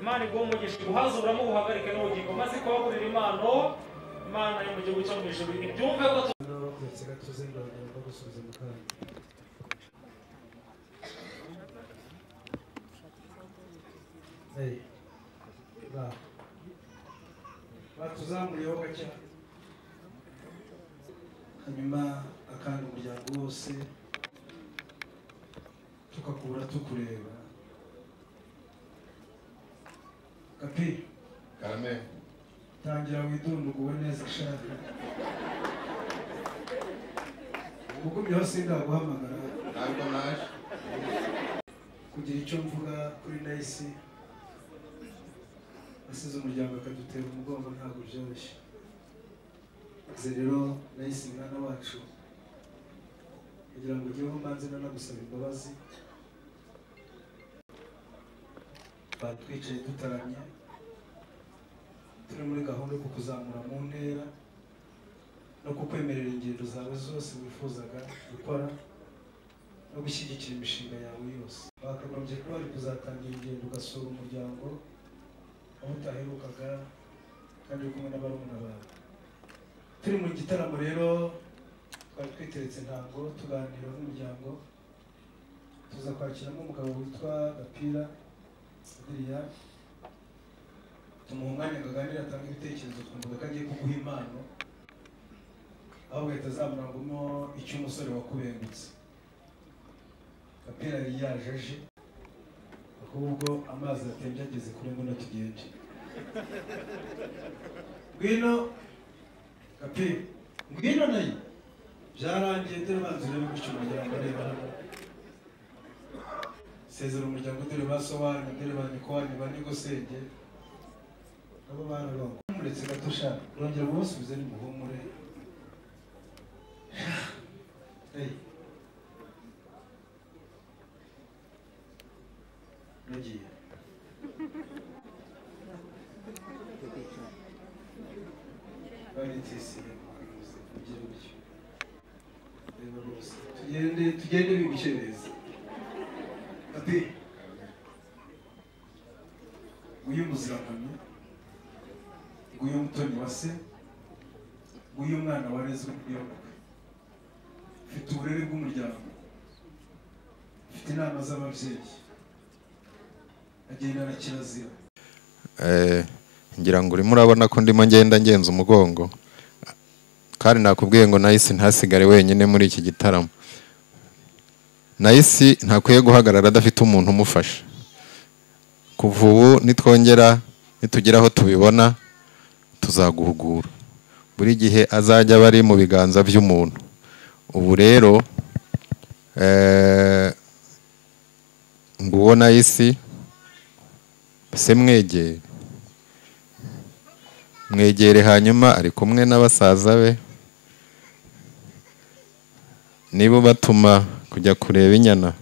Imana iguha umugisha guhazura mu buhagarike n'ubugingo maze kubagurira impano Imana yo mu gihugu cyo mu ijuru ibyumve ko batuzamuriyeho gake hanyuma akandi umuryango wose tukakubura tukureba Kapi Karame tangira widunduguwe neza shaka ugumyeho sindaguhamagara ntabwo naje kugira icyo mvuga kuri Nice asize umuryango akadutera umugongo ntabwo byoroshye rero Nice mwana wacu kugira ngo ujyeho mbanze nanagusaba imbabazi batwicaye dutaramye turi muri gahunda yo kukuzamura mu ntera no kukwemerera ingendo zawe zose wifuzaga gukora no gushyigikira imishinga yawe yose bakagombye kuba bari kuzatangira ingendo ugasura umuryango aho utaherukaga kandi uri kumwe n'abarumuna bawe turi mu gitaramo rero twari twiteretse ntango tuganira n'umuryango tuza kwakiramo umugabo witwa Gapira Adriya tumuha umwanya ngo aganire atange ibitekerezo twumvaga ko agiye kuguha impano aho ugahita azamurangamo icy'umusore wakubengutse Gapira yari yaje aje ahubwo amazi atembye ageze kuri ngo natugende ngwino Gapira ngwino nayo byarangiye dore banze urebe gutyo umuryango areba hano sezera umuryango dore basobanyu dore banikowanyu banigosenge abo bana bangu muretse gato sha rongera mubasubize ni muhumure hey nagiye tugende bibice neza Ati uyu muzirankamye uyu mutoni wa se uyu mwana warezwe n'iyobokwe ufite uburere bw'umuryango ufite inama z'ababyeyi agenda na kirazira ngira ngo urimo urabona ko ndimo ngenda ngenza umugongo kandi nakubwiye ngo Nice ntasigare wenyine muri iki gitaramo Nice ntakwiye guhagarara adafite umuntu umufasha kuva ubu nitugera aho tubibona tuzaguhugura buri gihe azajya bari mu biganza by'umuntu ubu rero nguwo Nice se mwegere hanyuma ari kumwe n'abasaza be nibo batuma kujya kureba inyana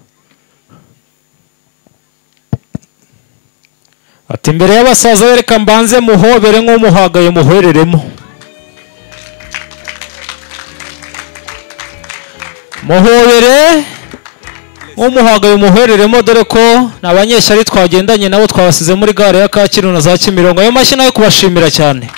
ati imbere y'abasaza bereka mbanze muhobere nk'umuhagaye muhwereremo muhobere nk'umuhagaye muhwereremo dore ko n'abanyeshyari twagendanye nabo twabasize muri gare ya Kacyiru na za Kimirongo ayo mashyi nayo kubashimira cyane